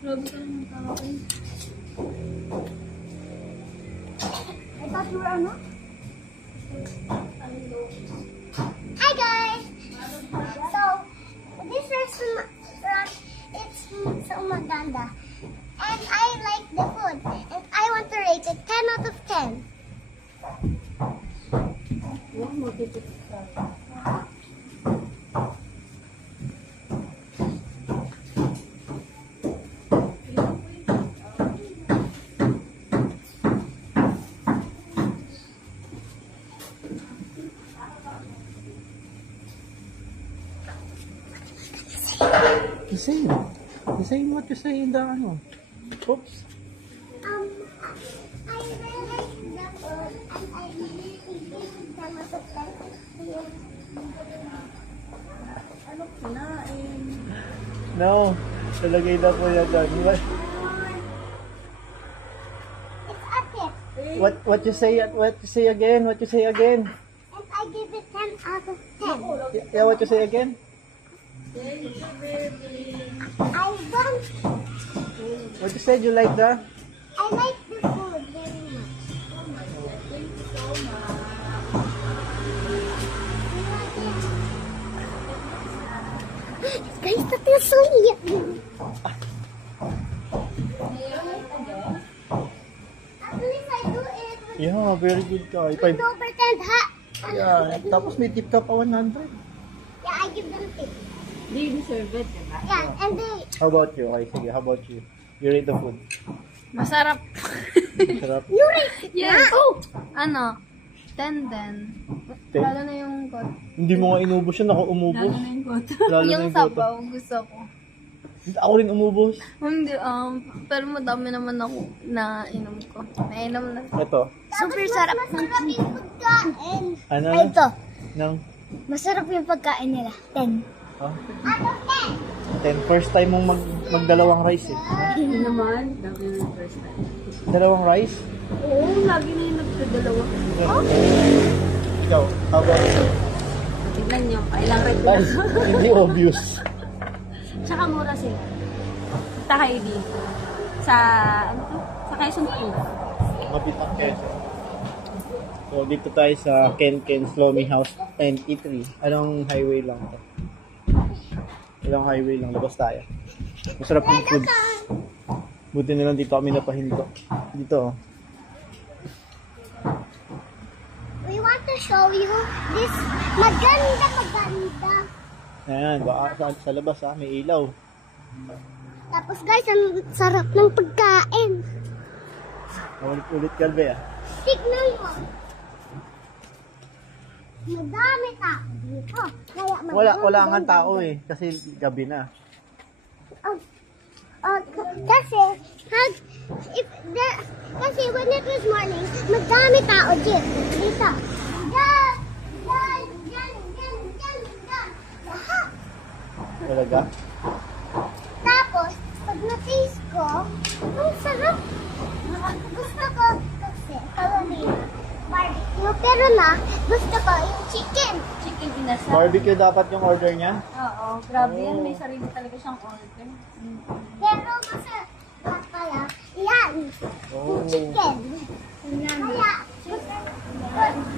Grabe ka naman tao eh. I thought you were ano? Hi guys! So, this restaurant, it's so maganda. And I like the food. And I want to rate it 10 out of 10. Huwag mo titik ka. You say what you say in the ano. Oops. I really like the food. And I really give it 10 out of 10. Ano kinain? No. Talagay na po yan dyan. It's a tip. What you say again? What you say again? And I give it 10 out of 10. Yeah, what you say again? I don't. What you said you like the? I like the food very much. Thank you so much. Guys, that is so yummy. At least I do it with Yeah, very good ka. with over 10 ha. Yeah, tapos may tip ka pa 100. Yeah, I give them tip. They deserve it, diba? Yeah, and they. How about you? Okay, sige. How about you? You rate the food. Masarap. Sarap. You rate it Yeah. na. Oh! Ano? 10 din. 10? Lalo na yung got. Hindi mo nga inubos yun. Ako umubos. Lalo na yung got. Lalo na yung yung goto. sabaw, gusto ko. Ako rin umubos. Hindi, pero madami naman ako na inom ko. Nainom na. Ito. Super sarap. Masarap yung pagkain. Ano? Ay, ito. Nang? Masarap yung pagkain nila. 10. Oh, Out of 10. 10. First time mong magdalawang rice eh. Hindi naman. Lagi na yung first time. Dalawang rice? Oo, lagi na yung nagdadalawa. Ikaw, how about you? Tignan nyo, ilang red Ay, na. hindi obvious. Tsaka mura sila. Sa Heidi. Sa, ano to? Sa Quezon City. Mapitang Quezon. So, dito tayo sa Ken Slomy House and Eatery. Anong highway lang to? Ilang highway lang, labas tayo. Masarap yung food. Buti na lang dito kami napahinto. Dito oh. We want to show you this maganda. Ayan, baka sa labas ha, may ilaw. Tapos guys, ang sarap ng pagkain. Ulit-ulit kalbe ah. Tignan mo. Madami tao dito. Kaya Wala nga tao eh, kasi gabi na. Kasi when it was morning, madami tao dito. Lahat. Talaga? Tapos, pag na-taste ko, ang sarap. Gusto ko kasi, barbecue. Pero gusto ko yung chicken. Chicken inasal. Barbecue dapat yung order niya? Oo, grabe yan. May sarili talaga siyang order. Pero masarap pala, yan. Yung chicken. Kaya,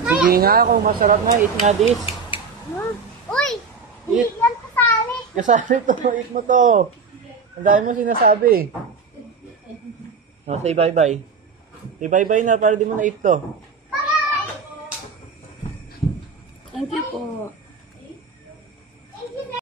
Sige nga, kung masarap nga, eat nga this. Uy, Eat. yan kasali. Kasali to, eat mo to. Ang dami mo sinasabi. No, say bye-bye. Say bye-bye na para di mo na eat to. Bye! Thank you po.